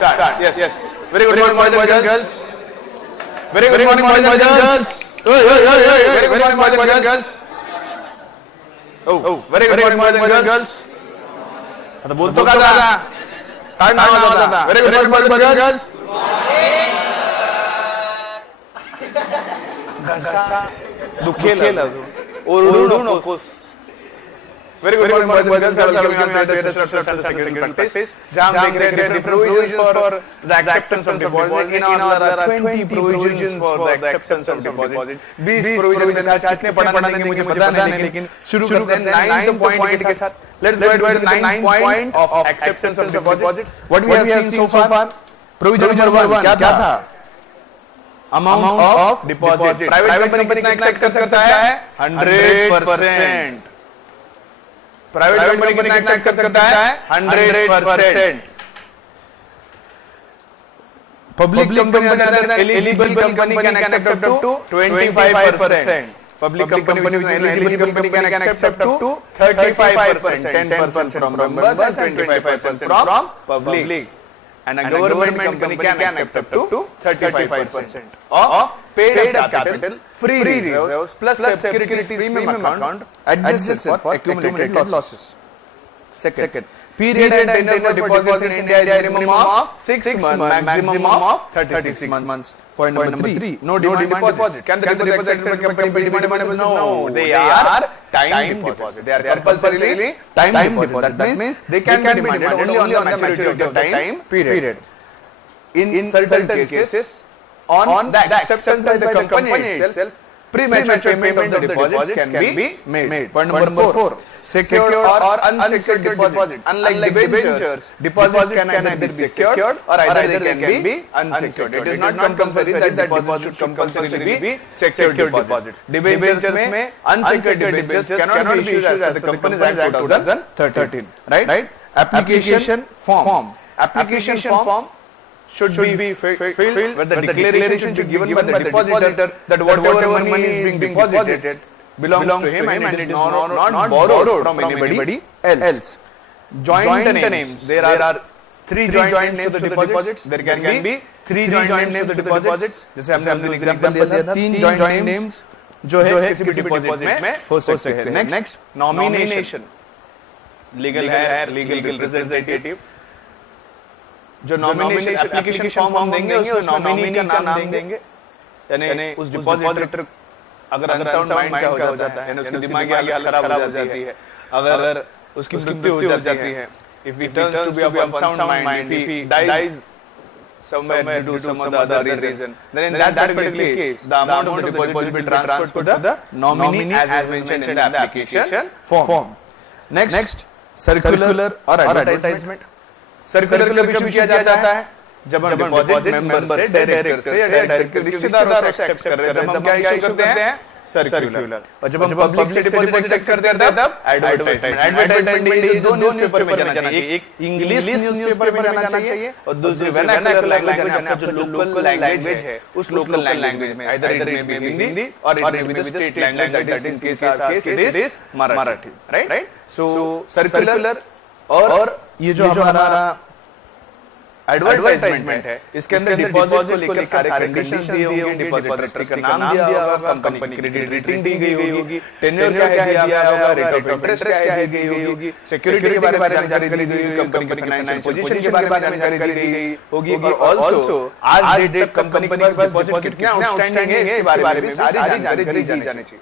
Start. Yes. Very good morning, boys and girls. Very good morning, boys and girls. Very good morning, boys and girls. Oh, very good morning, boys and girls. आता बोलतो का दादा? काय नाव दादा? Very good morning, boys and girls. घसा दुखेल ओरडू नकोस. Very good morning, boys and girls. Welcome to the second practice. जहाँ हम देख रहे हैं provisions for the acceptance of deposits. In all, there are 20 provisions for the acceptance of deposits. 20 provisions के साथ कितने पढ़ना देंगे मुझे पता नहीं, लेकिन शुरू करते हैं 9th point के साथ. Let's go to the 9th point of acceptance of deposits. What we have seen so far? Provision number 1 क्या था? Amount of deposit. Private company कितना accept करता है? 100%. प्राइवेट कंपनी कितना एक्सेप्ट करता है? 100%. Public company eligible company can accept up to 25%. Public company eligible company can accept up to 35%. 10% from members and 25% from public. And a government company can accept up to 35% of paid up capital, free reserves plus securities premium account adjusted for accumulated losses. Second, period and tenure for deposits in India is minimum of 6 months, maximum of 36 months. Point number 3, no demand deposit. Can the deposit company be demandable? No, they are time deposit. They are compulsorily time deposit. That means they can be demanded only on the maturity of the time period. In certain cases, on the acceptance by the company itself, premature payment of the deposits can be made. Point number 4, secured or unsecured deposit. Unlike debentures, deposits can either be secured or either they can be unsecured. It is not compulsory that deposits should compulsorily be secured deposits. Debentures में unsecured debentures cannot be issued as the Companies Act 2013. Right? Application form. Application form should be filled where the declaration should be given by the depositor that whatever money is being deposited belongs to him and it is not borrowed from anybody else. Joint names. There are 3 joint names to the deposits. There can be 3 joint names to the deposits. जैसे हमने example दिया था 3 joint names जो है किसी भी deposit में हो सकते हैं. Next, nomination. लीगल है, लीगल रिप्रेजेंटेटिव. जो नॉमिनेशन एप्लीकेशन फॉर्म देंगे उसमें नॉमिनी का नाम देंगे, यानी उस डिपॉजिटर अगर अनसाउंड माइंड का हो जाता है, यानी उसकी दिमागी हालत खराब हो जाती है, अगर उसकी मृत्यु हो जाती है, if he turns to be of unsound mind, if he dies somewhere due to some other reason, then in that particular case the amount of the deposit will be transferred to the nominee as mentioned in the application form. Next, circular or advertisement. Circular issue किया जाता है जब हम deposit member से director से या director रिश्तेदारों से एक्सेप्ट कर रहे हैं तब हम क्या इशू करते हैं? सर्कुलर. और जब हम पब्लिक से डिपॉजिट एक्सेप्ट करते हैं तब एडवर्टाइजमेंट. एडवर्टाइजमेंट दो न्यूज़पेपर में जाना चाहिए. एक इंग्लिश न्यूज़पेपर में जाना चाहिए और दूसरी वर्नाक्युलर लैंग्वेज में. जो लोकल लैंग्वेज है उस लोकल लैंग्वेज में आइदर इट में बी हिंदी और इट में be the state language that is in case it is Marathi. Right? So circular और ये जो हमारा एडवर्टाइजमेंट है इसके अंदर डिपॉजिट को लेकर सारे कंडीशंस दिए होंगे, डिपॉजिटर का नाम दिया होगा, कंपनी क्रेडिट रेटिंग दी गई होगी, टेन्योर क्या है दिया होगा, रेट ऑफ इंटरेस्ट क्या है दी गई होगी, सिक्योरिटी के बारे में जानकारी दी गई होगी, कंपनी की फाइनेंशियल पोजीशन के बारे में जानकारी दी गई होगी और आल्सो आज डेट कंपनी के पास डिपॉजिट कितना आउटस्टैंडिंग है इसके बारे में सारी जानकारी दी जानी चाहिए.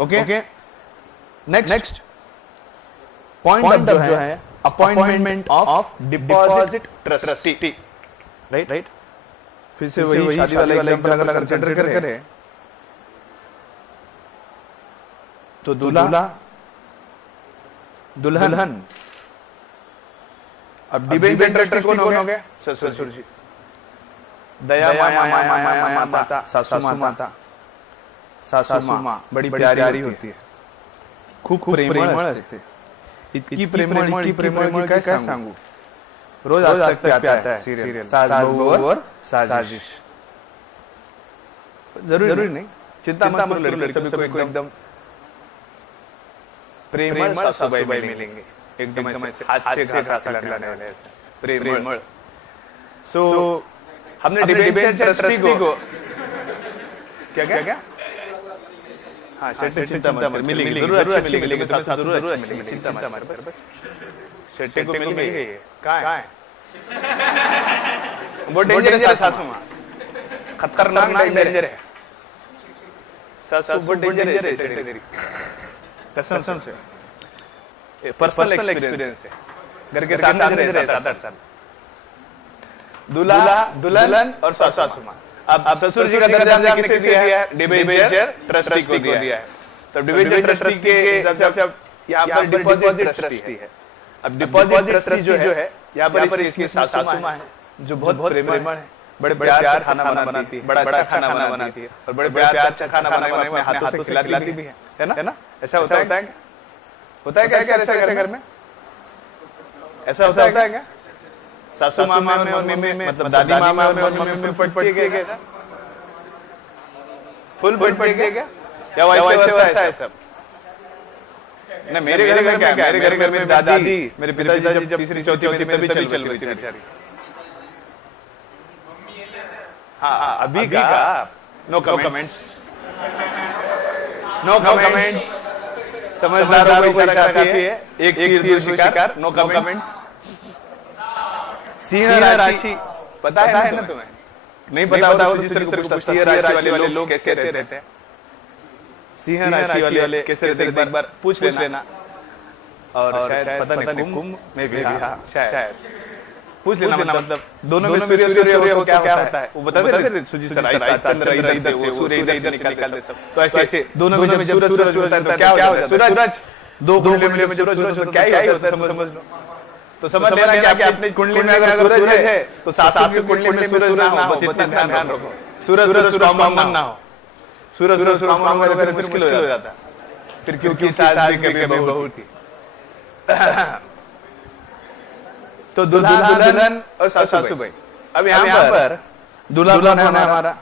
ओके. नेक्स्ट पॉइंट जो है appointment of deposit trustee. Right? फिर से वही शादी वाला एग्जांपल अगर कंसीडर करें तो दूल्हा दुल्हन. अब डिबेंचर ट्रस्टी कौन हो गए? ससुर जी. दया माता सासू माँ बड़ी प्यारी होती है, खूप प्रेमळ असते. इतकी प्रेमळ काय सांगू. रोज आज तक पे आता है सीरियल सास बहू और साजिश. जरूरी नहीं, चिंता मत करो, सभी को एकदम प्रेमळ सासूबाई मिलेंगे, एकदम ऐसे हाथ से घास खिलाने वाले, ऐसे प्रेमळ. सो हमने डिबेंचर ट्रस्टी को क्या क्या क्या हाँ शेट्टी चिंता मत मिलेगी जरूर अच्छी मिलेगी तुम्हें जरूर अच्छी मिलेगी चिंता मत बस शेट्टी को मिल गई है कहाँ है वो डेंजर है सासू माँ खतरनाक डेंजर है सासू बहुत डेंजर है तेरी कसम से पर्सनल एक्सपीरियंस है घर के सामने रहे 7-8 साल दूल्हा दुल्हन और सासू माँ अब ससुर जी का दर्जा हमने किसे दिया है डिबेंचर ट्रस्टी को दिया है तो डिबेंचर ट्रस्टी के हिसाब से अब यहाँ पर डिपॉजिट ट्रस्टी है अब डिपॉजिट ट्रस्टी जो है यहाँ पर इसकी सासू माँ है जो बहुत प्रेमळ है बड़े प्यार से खाना बनाती है बड़ा अच्छा खाना बनाती है और बड़े प्यार से खाना बनाने में हाथों से खिलाती भी है ना ऐसा होता है क्या ऐसा घर में ऐसा होता है क्या सासू मामा में और मम्मी में मतलब दादी मामा में और मम्मी में पड़ती है क्या फुल पड़ती है क्या या वैसा है सब ना मेरे घर में क्या मेरे घर में दादी मेरे पिताजी जब तीसरी चौथी में तभी चल रही थी बेचारी हाँ अभी का नो कमेंट्स समझदारों को इशारा काफी है एक तीर शिकार नो कमेंट्स सिंह राशि पता है ना तुम्हें नहीं पता होता तो सिंह राशि वाले लोग कैसे रहते हैं सिंह राशि वाले कैसे रहते एक बार पूछ लेना और शायद पता नहीं कुंभ में भी हाँ शायद पूछ लेना मतलब दोनों में सूर्य हो क्या होता है वो बताते थे सूजी सर चंद्र इधर से वो सूर्य इधर निकाल दे सब तो ऐसे दोनों में जब सूरज होता है तो क्या होता है सूरज दो कुंडली में जब सूरज होता है क्या ही होता है समझ लो तो समझ लेना कि अपनी कुंडली में अगर सूरज है तो सासू की कुंडली में सूरज ना हो बस इतना ध्यान रखो सूरज कॉमन ना हो सूरज कॉमन हो तो मुश्किल हो जाता है फिर क्योंकि सास भी कभी बहू थी तो दुल्हन और सासू भाई अब यहाँ पर दूल्हा कौन है हमारा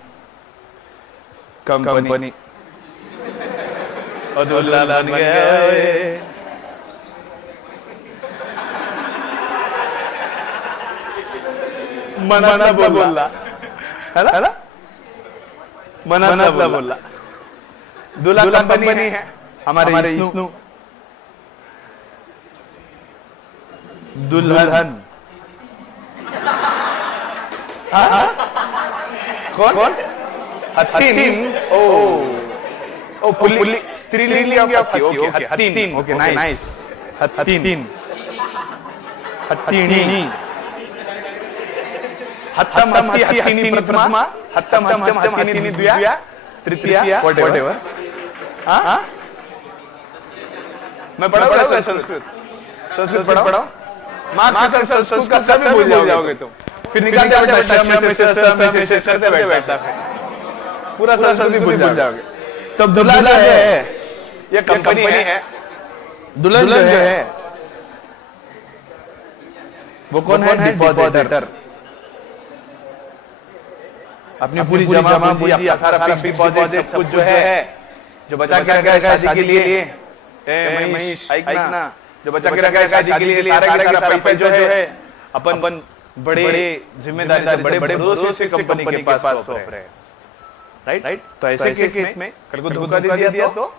कंपनी और दूल्हा बन गया मना बोला है ना मना बोला दूल्हा कंपनी है हमारे विष्णु दुल्हन कौन हत्तीन ओ पुल्ली स्त्रीलिंग of हत्तीन okay nice हत्तीन हत्तीनी हत्तम हत्तीनी Prathama हत्तम हत्तीनी Dwitiya Tritiya whatever हां मैं पढ़ा संस्कृत पढ़ाओ संस्कृत का सब भूल जाओगे तुम फिर निकालते बेटा करते बैठता पूरा संस्कृत भूल जाओगे तो दूल्हा जो है ये कंपनी है दुल्हन जो है वो कौन है डिपॉजिटर अपनी पूरी जमा पूंजी सारा फिक्स्ड डिपॉजिट सब कुछ जो है जो बचा के रखा है शादी के लिए मनीष ना जो बचा के रखा है शादी के लिए सारा पैसा जो है अपन बड़े जिम्मेदारी बड़े भरोसे से कंपनी के पास सौंप रहे राइट तो ऐसे केस में कल को धोखा दे दिया तो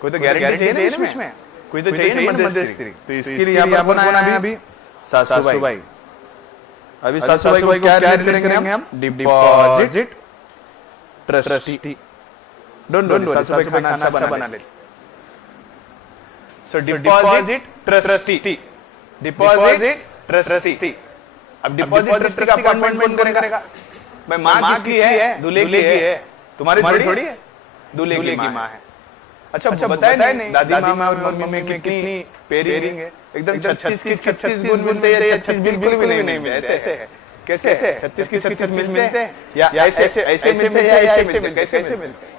कोई तो गारंटी चाहिए ना इसमें कोई तो चाहिए मध्यस्थी तो इसके लिए यहाँ पर कौन है अभी सासू भाई अभी सासू भाई को क्या करेंगे हम डिपॉजिट ट्रस्टी डोंट वरी सासू भाई खाना अच्छा बना ले सो डिपॉजिट ट्रस्टी डिपॉजिट ट्रस्टी अब डिपॉजिट ट्रस्टी का अपॉइंटमेंट कौन करेगा भाई माँ किसकी है दूल्हे की है तुम्हारी थोड़ी है दूल्हे की माँ है अच्छा बताया नहीं दादी माँ और मम्मी की कितनी पेयरिंग है एकदम 36 की 36 गुण मिलते हैं 36 बिल्कुल भी नहीं मिलते ऐसे है कैसे 36 की 36 मिलते हैं या ऐसे मिलते हैं या ऐसे मिलते कैसे मिलते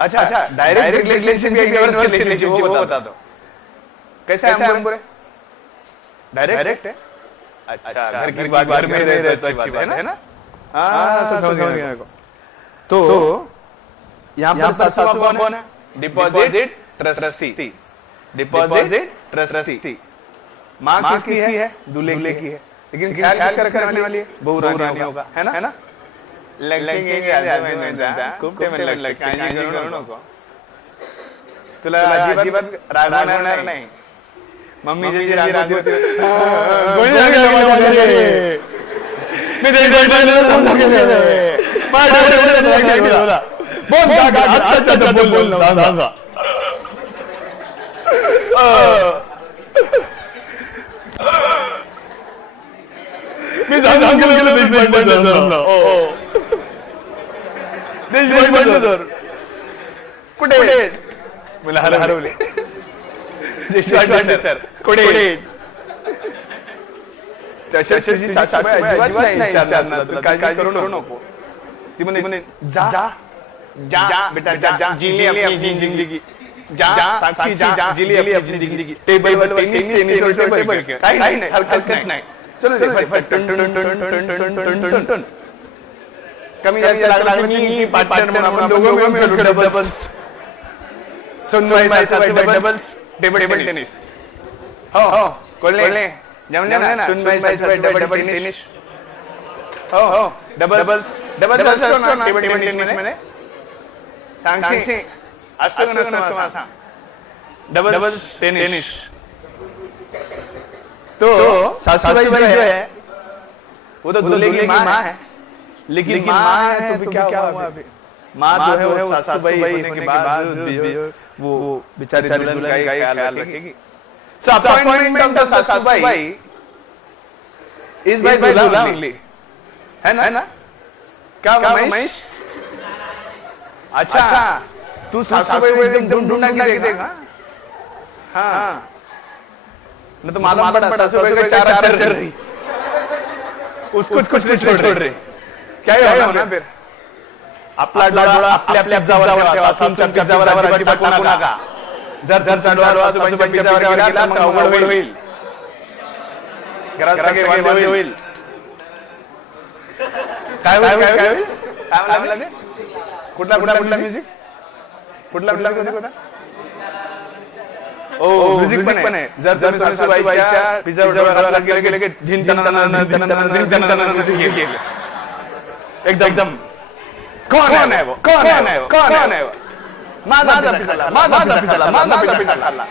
अच्छा डायरेक्ट रिलेशनशिप वो बता दो कैसे है हम बोले डायरेक्ट है अच्छा घर की बात घर में रहे तो अच्छी बात है ना हाँ समझ गया मेरे को तो यहाँ पर सासू कौन है डिपॉजिट ट्रस्टी डिपॉजिट ट्रस्टी माँ किसकी है दूल्हे की है लेकिन ख्याल किसका रखने वाली है? बहुरानियों का, है ना? खूप टाइम लागला काळजी करू नको. तुला अजिबात रागवणार नाही. मम्मी जी रागवते गोळी लागली. मी ते बोल सांगा. मी सांगून गेलो कुठे मला हरवले. सर कुठे काळजी करू नको. ती म्हणे जा जा बेटा जा जिंदगी अपनी जिंदगी जा साक्षी जा जिली अपनी जिंदगी. टेबल टेनिस काही नाही हलकत नाही. चलो टन कमी जास्त लागला की पार्टनर म्हणून आपण दोघं मिळून डबल्स. सुनवाई डबल्स टेबल टेनिस. हो कोल्हे जमले ना सुनवाई डबल टेनिस. हो डबल्स असतो ना टेबल टेनिस मध्ये. सांगशी असतो नसतो मला सांग. Doubles tennis. तो सासूबाई जो है वो तो दूल्हे की माँ है, लेकिन माँ है तो क्या हुआ अभी? माँ जो है वो सासूबाई होने के बाद वो बेचारी दुल्हन का ख्याल रखेगी. So appointment of सासूबाई is by दूल्हा only, है ना? क्या महेश? अच्छा तू सासूबाई को एकदम ढूंढा के देगा. हाँ न तो मालूम पड़ा सासूबाई का चार चल रही. उसको कुछ नहीं छोड़ रहे. क्या होना फिर? आपला डोळा आपल्या पिझ्झावर सासूच्या पिझ्झावर अजिबात टाकू नका. जर डोळा सासूच्या पिझ्झावर गेला तर अवघड होईल. घरात सगळे वांदे होईल. काय होईल? कुठला म्युझिक? कुठला म्युझिक होता? ओ म्युझिक पण आहे. जर सासूबाईच्या पिझ्झावर गेले की एकदम कौन है वो? माझा पिझ्झा खाल्ला.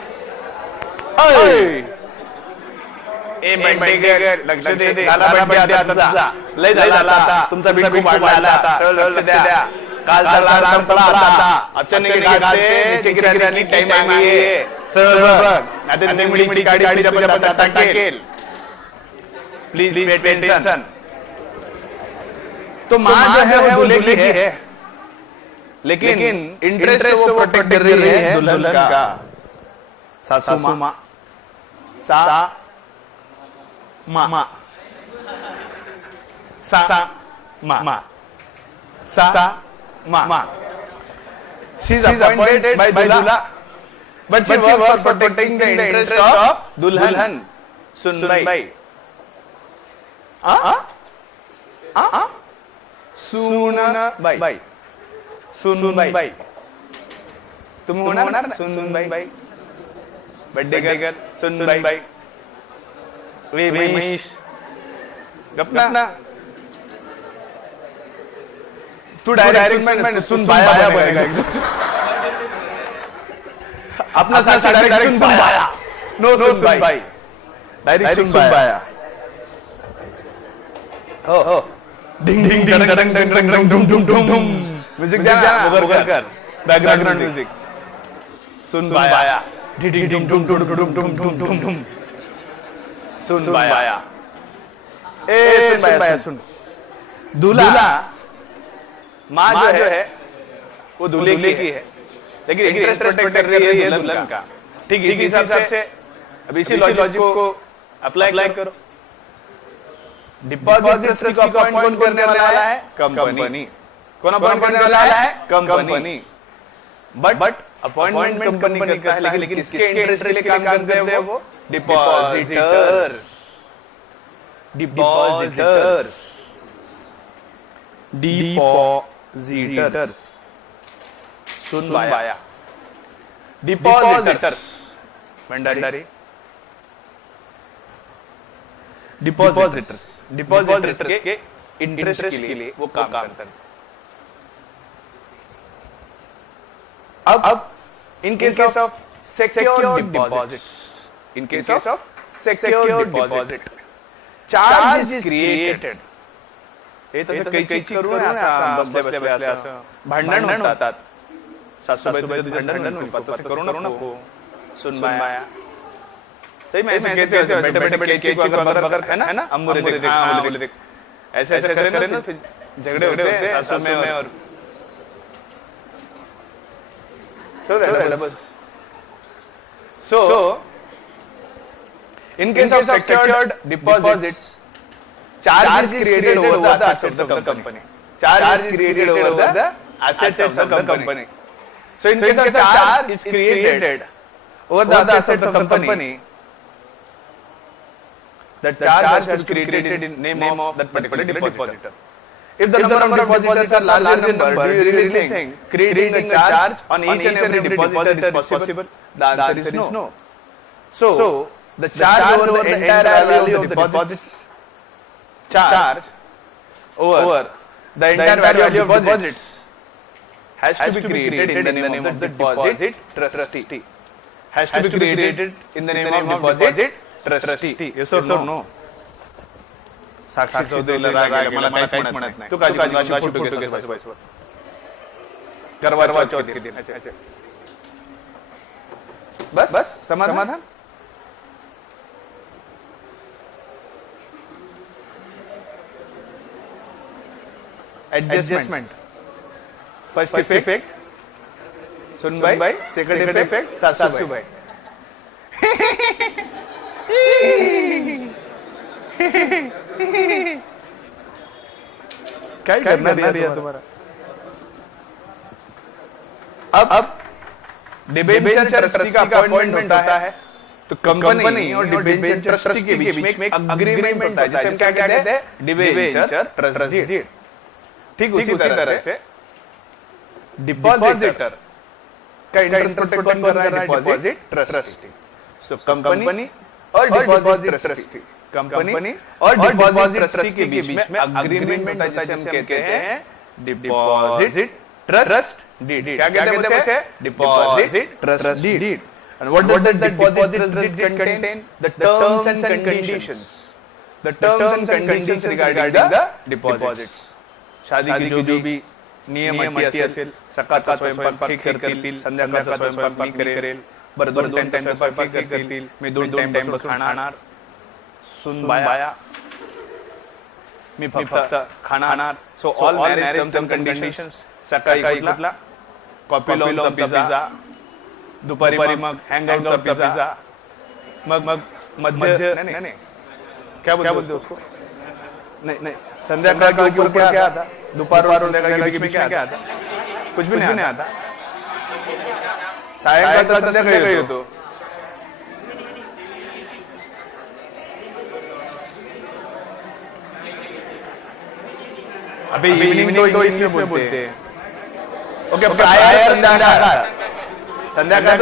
ए बर्थडे लक्ष दे. झाला बर्थडे आता. लय झाला आता. तुमचा बिल खूप वाढला आता. लक्ष द्या. काल झाला आता. अचानक गाडीचे गिराणी टाइम आहे. सर बघ आता निमडीची गाडी टाकेल. Please pay tension. तो माँ जो है वो दूल्हे की है, लेकिन इंटरेस्ट वो प्रोटेक्ट कर रही है दुल्हन का. सासू माँ सा she is appointed by दूल्हा, but she works for protecting the interest of दुल्हन. सुनबाई. सुनबाई तुम होणार ना सुनबाई. बर्थडे गर्ल सुनबाई. वे महेश गपना. तू डायरेक्ट सुनबाया बनेगा. अपना सासा डायरेक्ट सुनबाया. नो सुनबाई. डायरेक्ट सुनबाया. हो डिंग डिंग डंग डंग डंग डंग डंग डुम डुम डुम डुम. म्युझिक द्या ना बोगरकर. Background music. सुनबाया. डिंग डिंग डुम डुम डुम डुम डुम डुम डुम. सुनबाया. ए सुनबाया सुन. दूल्हा माँ जो है वो दूल्हे की है, लेकिन इंटरेस्ट प्रोटेक्ट कर रही है दुल्हन का. ठीक है. इसी हिसाब से अब इसी लॉजिक को अप्लाई करो. डिपॉजिट को अपॉइंट करने वाला है कंपनी. कौन अपॉइंट करने वाला है? कंपनी. बट अपॉइंटमेंट कंपनी का है, लेकिन किसके इंटरेस्ट के लिए काम करते हैं वो? डिपॉजिटर्स. सुनबाया. डिपॉजिटर्स भंडारी. डिपॉजिटर्स के इंटरेस्ट के लिए वो काम करते हैं। अब in case of secured deposits, in case of secured deposit, charge is created. हे तर काही चीज करू नये असं बसले असं भांडण होतात, सासूबाई भांडण होतात, करू नको सुन बाया, सही में ऐसे कहते हैं बैठे बैठे चीज बकर है ना, अम्बुरे देख ऐसे ऐसे करे ना, फिर झगड़े होते हैं सासू में और So, in case of secured deposits, charge is created over the assets of the company. Charge is created over the assets of the company. So, in case of charge is created over the assets of the company, the charge has to be created in name of that particular depositor. If the number of depositors are larger number, do you really think creating a charge on each and every depositor is possible? The answer is no. So the charge over the entire value of the deposits, charge over the entire value of deposits has to be created in the name of the deposit trustee. Has to be created in the name of deposit trustee. Yes or no? साक्षी चौधरीला राग आला, मला काहीच म्हणत नाही, तू काळजी photo घे सासूबाईसोबत, करवा चौथ के दिन ऐसे बस समाधान। एडजस्टमेंट, फर्स्ट इफेक्ट सुनबाई, सेकंड इफेक्ट सासूबाई। क्या करना है तुम्हारा? अब डिबेंचर ट्रस्टी का अपॉइंटमेंट होता है, तो कंपनी और डिबेंचर ट्रस्टी के बीच में एक अग्रीमेंट होता है जिसे हम क्या कहते हैं, डिबेंचर ट्रस्ट डीड। ठीक उसी तरह से डिपॉजिटर का इंटरेस्ट प्रोटेक्ट कर रहा है डिपॉजिट ट्रस्टी। सो कंपनी और डिपॉजिट ट्रस्टी, कंपनी और डिपॉजिट ट्रस्टी के बीच में अग्रीमेंट होता है जिसे हम कहते हैं डिपॉजिट ट्रस्ट डीड। क्या कहते हैं उसे? Deposit trust deed. And what does the deposit trust deed contain? The terms and conditions. The terms and conditions regarding the deposits. शादी की जो भी नियम अटी असेल, सकाळचा स्वयंपाक ठीक करतील, संध्याकाळचा स्वयंपाक मी करेल, बरं 2 टाइम स्वयंपाक करतील, मी 2 टाइम बसून खाणार, सुन बाया मी फक्त खाणार। So all marriage terms and conditions, सकाळी कुठला कॉफी लॉनचा पिझ्झा, दोपहरी मग हैंगआउट का पिज़्ज़ा, मग मध्य नहीं क्या बोलते उसको, नहीं संध्याकाळ के ऊपर क्या आता, दोपहर और संध्याकाळ के बीच में क्या आता, कुछ भी नहीं आता, सायंकाळ संध्याकाळी होतो। अबे इवनिंग तो इसमें बोलते हैं। ओके, प्रायर संध्याकाळ, संध्याकाळ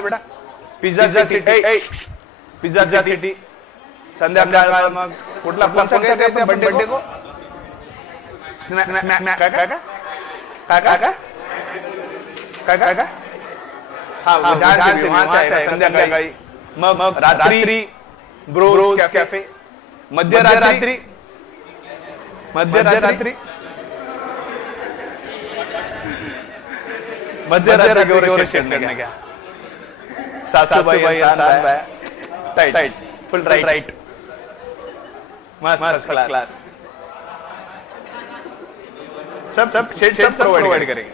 बेटा पिझ्झा सिटी संध्याकाळ मग कुठला बर्थडे को काय संध्याकाळी मग रात्री ब्रोज कॅफे, मध्यरात्री करने क्या सासूबाई टाइट फुल राइट मस्त क्लास सब शेड प्रोवाइड करेंगे,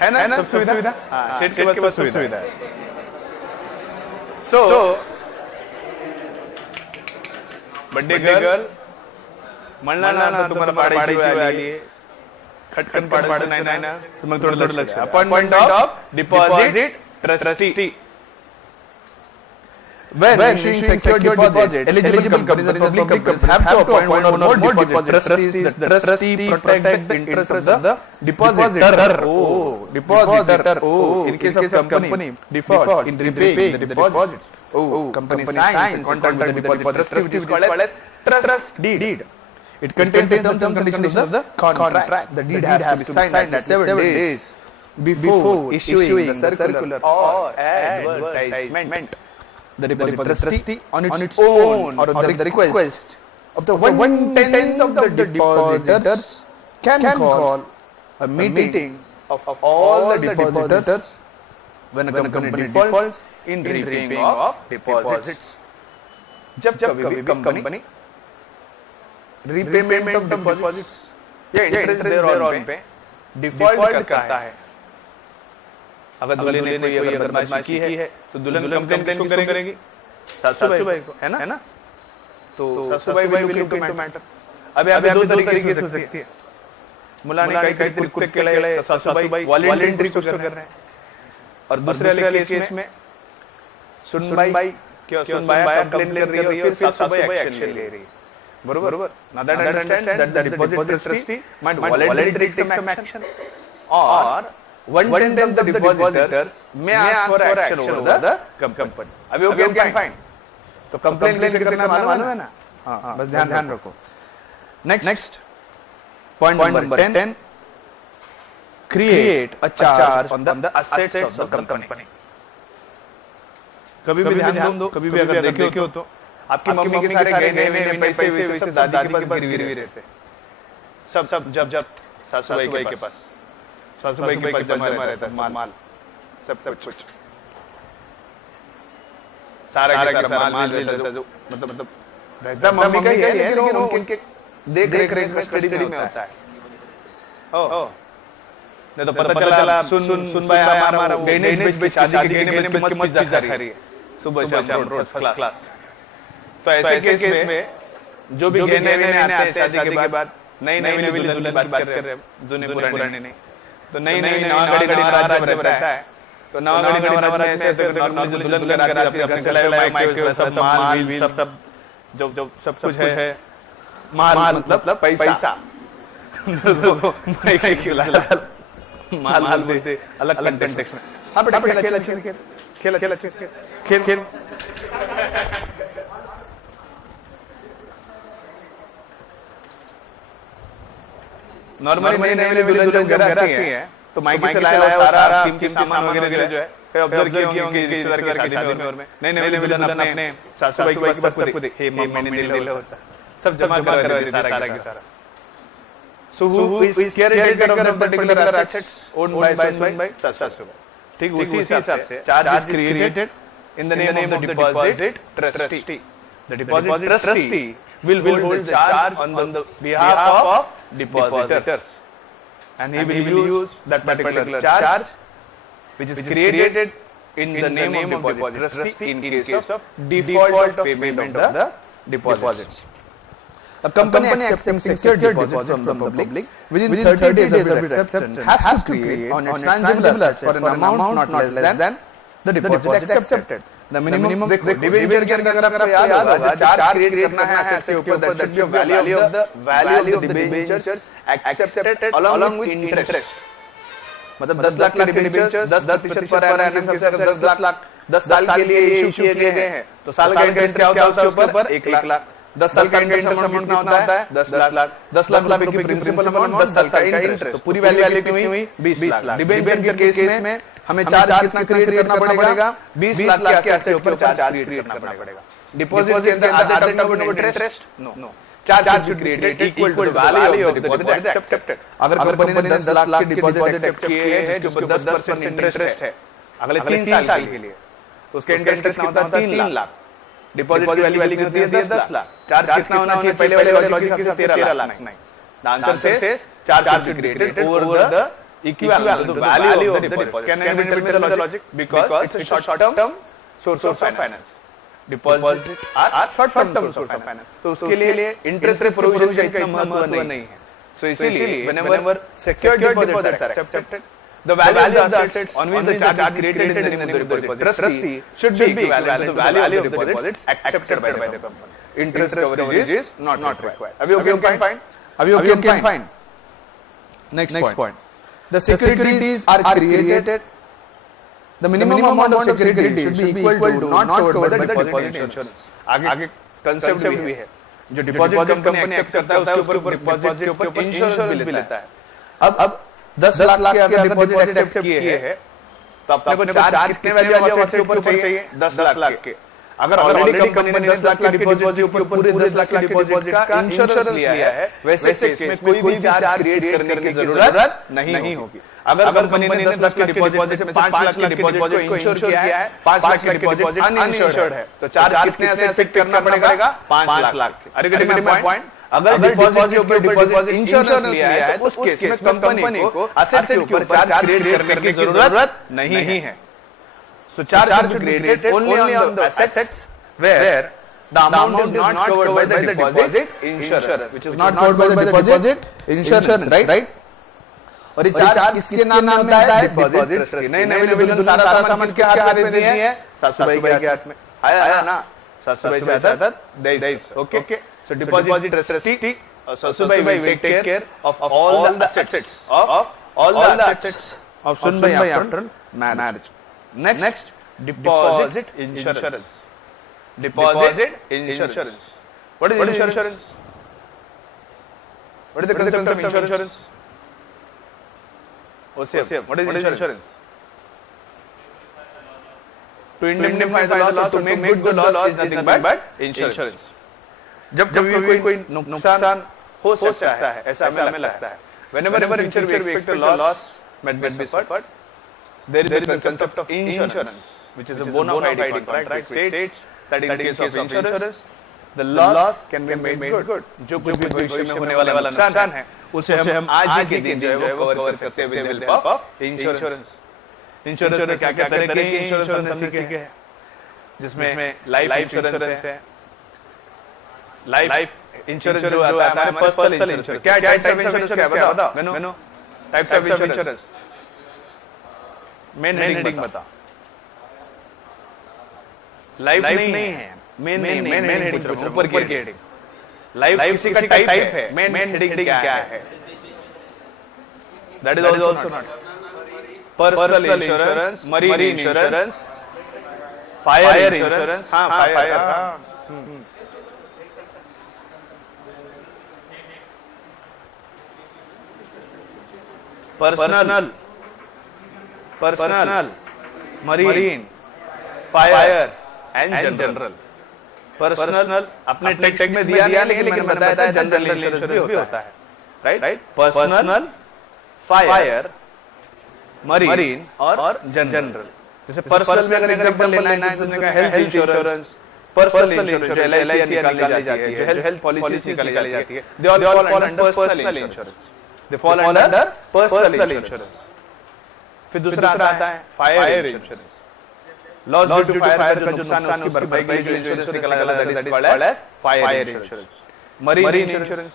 है ना सब सुविधा। हाँ, शेड के बाद सुविधा है। सो बर्थडे गर्ल म्हणला ना तुम्हाला पाडायची वेळ आली आहे, खटखट पाडू नाही ना, तुम्हाला थोडं लक्ष, appointment of deposit trustee. When issuing secured deposits, eligible companies and public companies have to appoint one or more deposit trustees. The trustee protect the interests of the depositor. Depositor. In case of company defaults in repaying the deposits. Company signs in contract with the deposit trustee, which is called as trust deed. It contains the terms and conditions of the contract. The deed has to be signed at 7 days before issuing the circular or advertisement. The deposit trustee on its own or on the request of the 1/10th of the depositors can call a meeting of all the depositors when a company defaults in repaying of deposits. जब कभी भी company repayment of deposits या interest thereon पे default करता है, अगर दूल्हे ने कोई अगर बदमाशी की है तो दुल्हन कंप्लेन किसको करेगी? सासू भाई को, है ना? तो सासू भाई विल लुक इनटू मैटर. अब यहाँ पे दो तरीके की हो सकती है. मुला ने कई कुत्ते के लिए सासू भाई वॉलंटरी कुछ कर रहे हैं, और दूसरे वाले केस में सुन भाई कंप्लेन कर रही है, फिर सासू भाई एक्शन ले रही है. बरोबर? Now that understand that the deposit trustee might voluntarily take some action, or 1/10th of the depositors may ask for action over the company. अभी वो can find. तो कंप्लेन कैसे करना मालूम है ना? हाँ, बस ध्यान रखो. Next, point number 10, create a charge on the assets of the company. कभी भी ध्यान दो, कभी भी अगर देखे हो तो आपकी मम्मी के सारे गहने पैसे वैसे दादी के पास गिरवी रहते, सब जब सासू भाई के पास जमा रहता है माल सब कुछ, सारा माल रहता है, जो मतलब रहता मम्मी का ही है, लेकिन उनके देख रेख कस्टडी में होता है. नहीं तो पता चला सुन भाई हमारा गहने बेच शादी के गहने में कीमत पिज्जा खा रही है सुबह शाम रोज क्लास. तो ऐसे केस में जो भी गहने आते हैं शादी के बाद, नई दुल्हन की बात कर रहे हैं, जुने पुराने नहीं, तो नई नवा गाड़ी नवरात में रहता है, तो नवा गाड़ी नवरात में ऐसे नॉर्मली जो दुल्हन लगाती है अपने गले में माइक सब जो सब कुछ है, माल मतलब पैसा. माइक क्यों माल बोलते अलग कंटेक्स्ट में. हाँ बेटा खेल अच्छे से खेल. नॉर्मली नए दुल्हन घर आती है तो मायके से लाया हुआ सारा कीमती सामान वगैरह जो है, ऑब्जर्व किया होंगे कि रिश्तेदार की शादी में और में नए दुल्हन अपने सासू भाई के पास सबको देखे मैंने दिला होता, सब जमा करवा देते सारा की सारा. So who is caretaker of the particular assets owned by सासू? ठीक उसी हिसाब से charge is created in the name of the deposit trustee. The deposit trustee will hold the charge on the behalf of depositors, and he will use that particular charge which is created in the name of deposit trustee in case of default of payment of the deposits. A company accepting secured deposits from the public within 30 days of its acceptance has to create on its tangible asset for an amount not less than the deposit accepted. The minimum debenture के अंदर आपको याद होगा charge create करना है asset के ऊपर, that should be value of the debentures accepted along with interest. मतलब 10 लाख के डिबेंचर्स 10% पर एनम के साथ 10 साल के लिए इशू किए गए हैं, तो साल का इंटरेस्ट क्या होता है उसके ऊपर 1 लाख. 10 साल का इंटरेस्ट अमाउंट कितना होता है 10 लाख. 10 लाख रुपए की प्रिंसिपल अमाउंट 10 साल का इंटरेस्ट, तो पूरी वैल्यू कितनी हुई 20 लाख. डिबेंचर के केस में हमें चार्ज कितना क्रिएट करना पड़ेगा 20 लाख के एसेट के ऊपर चार्ज क्रिएट करना पड़ेगा. डिपॉजिट के अंदर आधे term of interest no, charge should created equal to the value of the deposit accepted. अगर कंपनी ने 10 लाख के डिपॉजिट एक्सेप्ट किए हैं जिसके ऊपर 10% इंटरेस्ट है अगले 3 साल के लिए, तो उसका इंटरेस्ट कितना होता है 3 लाख. डिपॉजिट की वैल्यू कितनी है 10 लाख. चार्ज कितना होना चाहिए पहले वाले लॉजिक के साथ 13 लाख. नहीं, the answer says charge should created over the equivalent to the value of the deposit. Can you tell me the logic? Because it's a short-term source of finance. Deposit are short-term source of finance. तो उसके लिए interest provision का इतना महत्व नहीं है. So इसीलिए whenever secured deposits are accepted, the value of the assets on which the charge is created in the name of the deposit trustee should be equivalent to the value of the deposits accepted by the company. Interest coverage is not required. Are we okay? Fine. Are we okay? Fine. Next point. The securities are created. The minimum amount of security should be equal to not covered by the deposit insurance. आगे concept भी है. जो deposit company accept करता है उसके ऊपर deposit के ऊपर इंश्योरेंस भी लेता है. अब 10 लाख के अगर डिपॉजिट एक्सेप्ट किए हैं तो अपने को चार्ज कितने वैल्यू वाले उसके ऊपर चाहिए? 10 लाख के. अगर ऑलरेडी कंपनी ने 10 लाख के डिपॉजिट के ऊपर पूरे 10 लाख के डिपॉजिट का इंश्योरेंस लिया है, वैसे केस में कोई भी चार्ज क्रिएट करने की जरूरत नहीं होगी. अगर कंपनी ने 10 लाख के डिपॉजिट से 5 लाख के डिपॉजिट को इंश्योर किया है, 5 लाख के डिपॉजिट अनइंश्योर्ड है, तो चार्ज कितने एसेट करना पड़ेगा? 5 लाख के. अरे गेटिंग माय पॉइंट? अगर डिपॉजिट के ऊपर डिपॉजिट इंश्योरेंस लिया है तो उस केस में कंपनी को एसेट के ऊपर चार्ज क्रिएट करने की जरूरत नहीं है. So charge should be created only on the assets where the amount is not covered by the deposit insurance, which is not covered by the deposit insurance, right? और ये charge किसके नाम में होता है? Deposit trustee. नहीं दुल्हन सारा सामान किसके हाथ में देनी है? सासूबाई के हाथ में. आया ना? सासूबाई चाहता दे. ओके. So deposit trustee, सासूबाई will take care of all the assets of Sunbai after marriage. Next, deposit insurance. Deposit insurance. What is insurance? What is the concept of insurance? What is insurance? To indemnify the loss or to make good the loss is nothing but insurance. जब कोई नुकसान हो सकता है, ऐसा हमें लगता है. Whenever in future we expect a loss might be suffered, there is a concept of insurance, which is a bona fide contract which states that in case of insurance, the loss can be made good. जो कुछ भी भविष्य में होने वाला नुकसान है, उसे हम आज ही के दिन जो है वो कवर कर सकते हैं with the help of insurance. Insurance में क्या-क्या तरह के इंश्योरेंस हमने सीखे हैं, जिसमें लाइफ इंश्योरेंस है. लाइफ इंश्योरेंस जो आता है हमारे पर्सनल इंश्योरेंस. क्या टाइप्स ऑफ इंश्योरेंस क्या बताओ मेनू? Types of insurance. Main heading बता. लाइफ नहीं है, मेन हेडिंग ऊपर की हेडिंग. लाइफ किसी का टाइप है, मेन हेडिंग क्या है? That is also not. Personal insurance, marine insurance, fire insurance. हां fire. Personal, marine, fire and general. Personal अपने टेक्स्ट में दिया नहीं, लेकिन मैंने बताया जनरल इंश्योरेंस भी होता है. राइट? पर्सनल, फायर, मरीन और जनरल. जैसे पर्सनल में अगर एग्जांपल लेना है तो उसमें हेल्थ इंश्योरेंस, पर्सनल इंश्योरेंस जो एलआईसी निकाली जाती है, जो हेल्थ पॉलिसी निकाली जाती है, they all fall under personal insurance. They fall under personal insurance. फिर दूसरा आता है fire insurance. Loss due to fire जो नुकसान है उसकी भरपाई के लिए जो इंश्योरेंस निकाला जाता है that is called as fire insurance. Marine insurance,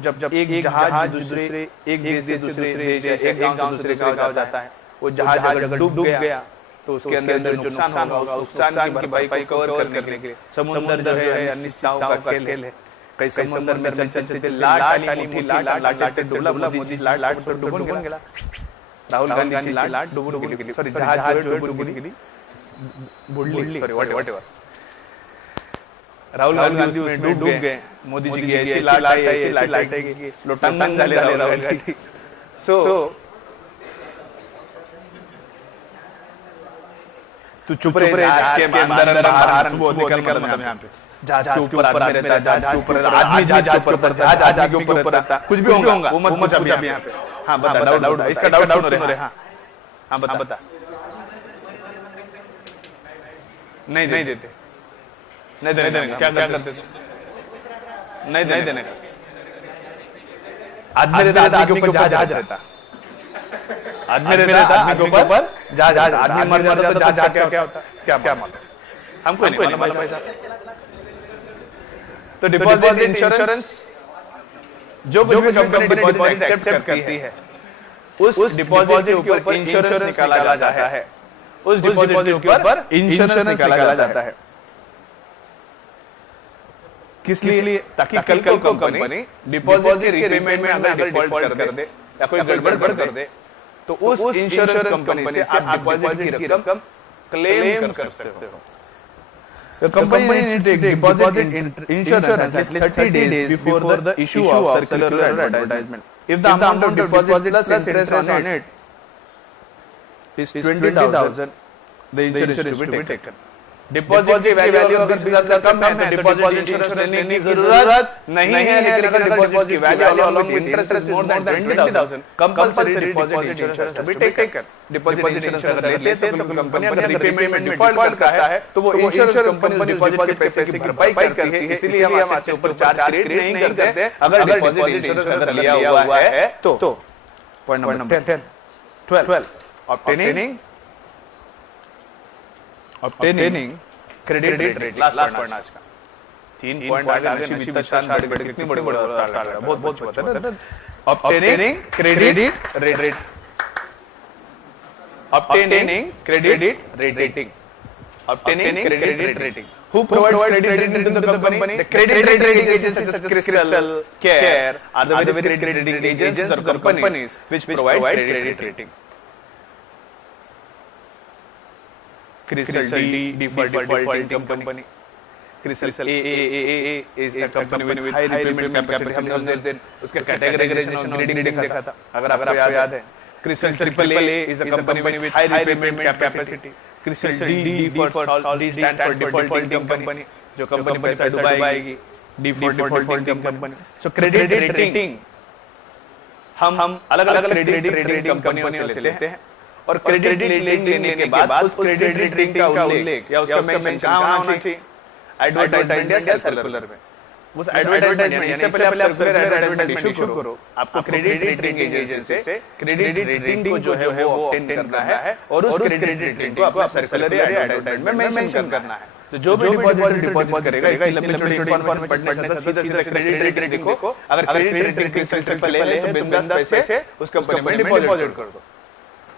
जब एक जहाज दूसरे एक देश से दूसरे देश, एक गांव से दूसरे गांव जाता है, वो जहाज अगर डूब गया तो उसके अंदर जो नुकसान होगा उस नुकसान की भरपाई को कवर करने के लिए समुद्र जो है अनिश्चितताओं का खेल है. कई समुद्र में चलते लाट डुबला मोदी लाट तो डुबून गेला. राहुल गांधी लाट डुबून गेली. सॉरी जहाज जो डुबून गेली, बुडली. Sorry whatever. राहुल गांधी उसमें डूब गए. मोदी जी की ऐसी लाट आई कि लोटांगन झाले राहुल गांधी. सो तू चुप रहे. जहाज के अंदर बाहर सुबह निकल मतलब यहां पे जहाज के ऊपर आदमी रहता है, जहाज के ऊपर आदमी, जहाज के ऊपर जहाज के ऊपर रहता है. कुछ भी होगा वो मत पूछ अभी यहां पे. हां बता, डाउट इसका डाउट सुनो रे. हां बता. नहीं देते. नहीं देने. क्या करते? नहीं देने का. आदमी रहता है, आदमी के ऊपर जहाज रहता. आदमी रहता है, आदमी के ऊपर जहाज. आदमी मर जाता तो जहाज क्या होता? क्या मालूम? हमको नहीं मालूम भाई साहब. तो डिपॉजिट इंश्योरेंस जो कुछ भी कंपनी डिपॉजिट एक्सेप्ट करती है उस डिपॉजिट के ऊपर इंश्योरेंस निकाला जाता है, उस डिपॉजिट के ऊपर इंश्योरेंस निकाला जाता है। किस लिए? ताकि कल को कंपनी डिपॉजिट के रीपेमेंट में अगर डिफॉल्ट कर दे या कोई गड़बड़ कर दे तो उस इंश्योरेंस कंपनी से आप डिपॉजिट की रकम क्लेम कर सकते हो। The company needs to take deposit insurance at least 30 days before the issue of circular advertisement. If the amount of deposit plus interest on it is 20,000, the insurance is to be taken. Deposit की value अगर 20,000 कम है तो deposit insurance लेने की जरूरत नहीं है, लेकिन अगर डिपॉजिट की value along with interest is more than 20,000 compulsory deposit insurance to be taken. Deposit insurance अगर लेते हैं तो कंपनी अगर रीपेमेंट में डिफॉल्ट करता है तो वो इंश्योरेंस कंपनी डिपॉजिट के पैसे की भरपाई करती है, इसलिए हम आपसे ऊपर चार्ज क्रिएट नहीं करते अगर डिपॉजिट इंश्योरेंस अगर लिया हुआ है तो। Point number 12 obtaining credit rating। Last point आज का 3 पॉइंट आगे नशीब इतना शान बढ़ कितनी बड़ी बहुत होता है ना। obtaining credit rating, obtaining credit rating, obtaining credit rating. Who provides credit rating to the company? The credit rating agencies such as CRISIL, CARE are the various credit rating agencies or companies which provide credit rating. CRISIL D for defaulting company. CRISIL AAA is a company with high repayment capacity। हमने उस दिन उसका categorisation और grading देखा था, अगर आपको याद है। CRISIL AAA is a company with high repayment capacity। CRISIL D for D stands for defaulting company, जो कंपनी पैसा डुबाएगी। D for defaulting company। So credit rating हम अलग-अलग क्रेडिट रेटिंग कंपनियों से लेते हैं और क्रेडिट रेटिंग लेने के बाद उस क्रेडिट रेटिंग का उल्लेख या उसका मेंशन कहां होना चाहिए? एडवर्टाइजमेंट या सर्कुलर में। उस एडवर्टाइजमेंट यानी इससे पहले आप सर्कुलर एडवर्टाइजमेंट इशू करो, आपको क्रेडिट रेटिंग एजेंसी से क्रेडिट रेटिंग को जो है वो ऑब्टेन करना है और उस क्रेडिट रेटिंग को अपने सर्कुलर या एडवर्टाइजमेंट में मेंशन करना है। तो जो भी डिपॉजिट करेगा लंबी छोटी इन्फॉर्मेशन पढ़ने से सीधा क्रेडिट रेटिंग को अगर क्रेडिट रेटिंग सिंपल ले तो बिंदास पैसे उस कंपनी में डिपॉजिट कर दो।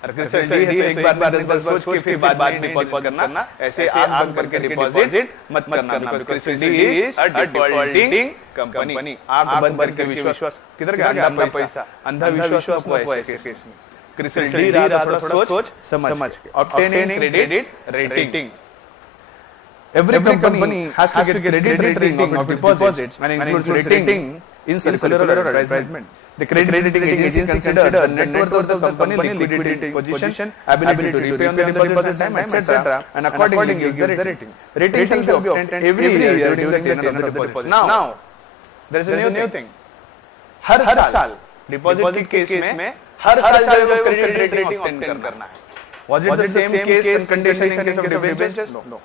अगर CRISIल D है तो एक बार 10 सोच के फिर बाद में डिपॉजिट करना, ऐसे आग बंद करके डिपॉजिट मत करना, बिकॉज़ CRISIल D is a defaulting company. आग बंद करके विश्वास किधर गया? अंधा पैसा, अंधा विश्वास को ऐसे केस में CRISIल D रहा थोड़ा सोच समझ के। obtaining credit rating, every company has to get credit rating of its deposits and includes rating in circular advertisement. The credit rating agency considers the net worth of the company, liquidity position, ability to repay on the deposit time, etc. and accordingly gives the rating. Ratings shall be obtained every year during the tenure of the deposit. Now, there is a new thing. हर साल deposit के case में हर साल जो credit rating obtain करना है। Was it the same case and condition in case of debentures? No.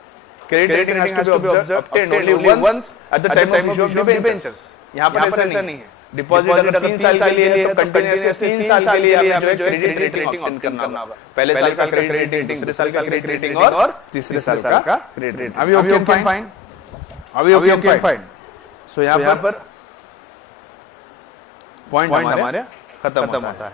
Credit rating has to be obtained only once at the time of issue of debentures. यहाँ पर ऐसा नहीं है। डिपॉजिट अगर 3 साल के लिए है तो कंटिन्यूअस 3 साल के लिए आपको जो है क्रेडिट रेटिंग ऑब्टेन करना होगा। पहले साल का क्रेडिट रेटिंग, दूसरे साल का क्रेडिट रेटिंग और तीसरे साल का credit rating. Are we okay fine? Are we okay fine? So यहाँ पर पॉइंट हमारे खत्म होता है।